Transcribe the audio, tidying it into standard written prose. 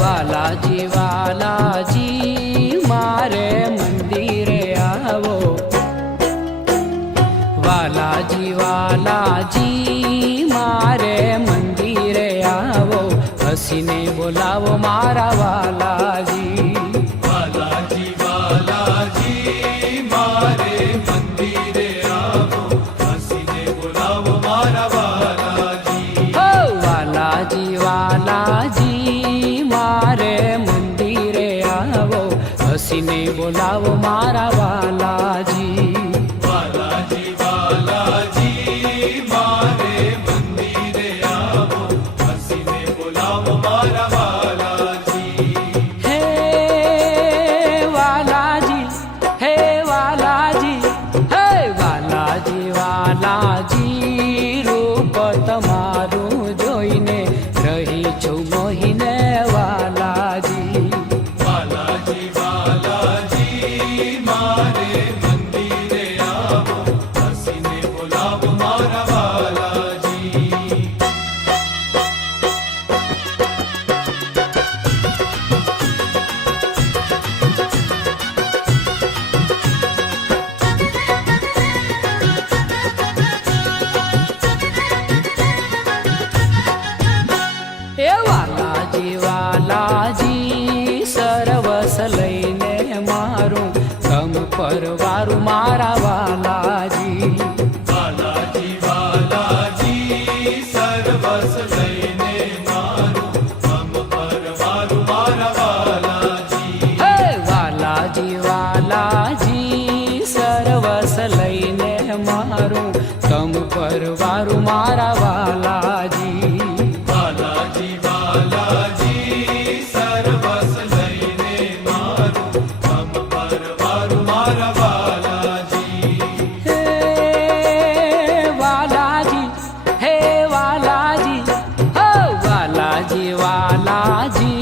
વાલાજી વાલાજી મારે મંદિરે આવો, વાલાજી વાલાજી મારે મંદિરે આવો, હસીને બોલાવો મારા વાલાજી. વાલાજી વાલાજી મારે મંદિરે આવો, હસીને બોલાવો મારા વાલાજી. હો વાલાજી વાલાજી મારે મંદિરે આવો, હસીને બોલાવો મારા વાલાજી. વાલાજી વાલાજી મારે મંદિરે આવો, હસીને બોલાવો મારા વાલાજી. હે વાલાજી, હે વાલાજી, હે વાલાજી વાલાજી, રૂપ તમારું જોઈને રહી છું મોહીને વાલાજી. વાલાજી વાલાજી મારે મંદિરે આવો, હસીને બોલાવો મારા વાલાજી. એ વાલાજી વાલાજી સરવસ લઈને મારું ગમ પરવારું મારા વાલાજી. વાલાજી વાલાજી સર્વસ લઈને મારું મમ પરવારું મારા વાલાજી. હે વાલાજી વાલાજી સરવસ લઈને મારું ગમ પરવારું મારા વાલાજી. વાલાજી વાલાજી સર્વસ લઈને મારું મમ પરવારું મારા વાલાજી. હે વાલાજી, હે વાલાજી, હો વાલાજી વાલાજી